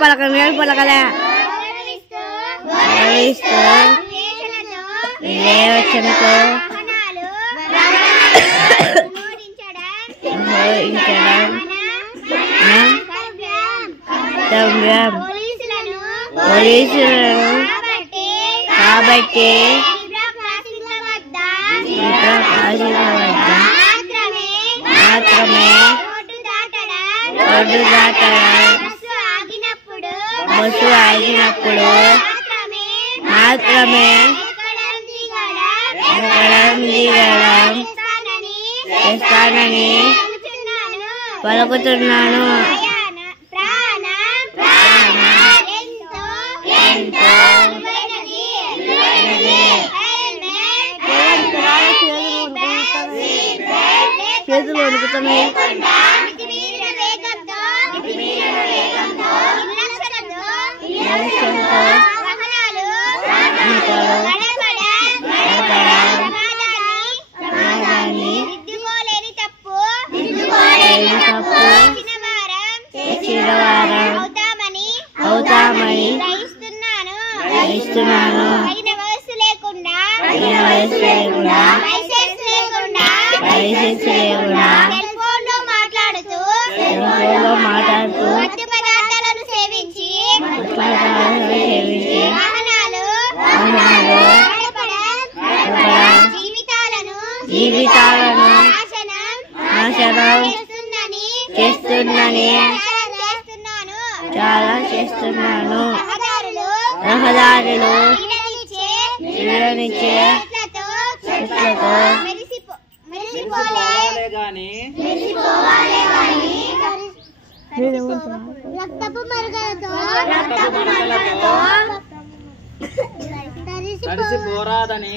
పలకలే వివేచనతో కర్తవ్యం పోలీసులను కాబట్టి మాత్రమే రోడ్డు దాటడం బస్సు ఆగినప్పుడు మాత్రమే దిగడం చేస్తానని పలుకుతున్నాను. చేతులు వణుకుతున్నాయి. అవుతామని గ్రహిస్తున్నాను. లైసెన్స్ లేకుండా టెలిఫోన్లో మాట్లాడుతూ మత్తు పదార్థాలను సేవించి జీవితాలను నాశనం చేస్తుందని చాలా చేస్తున్నాను. రహదారులు నీడనిచ్చే చెట్లతో రక్తపు మరకలతో తడిసి పోరాదని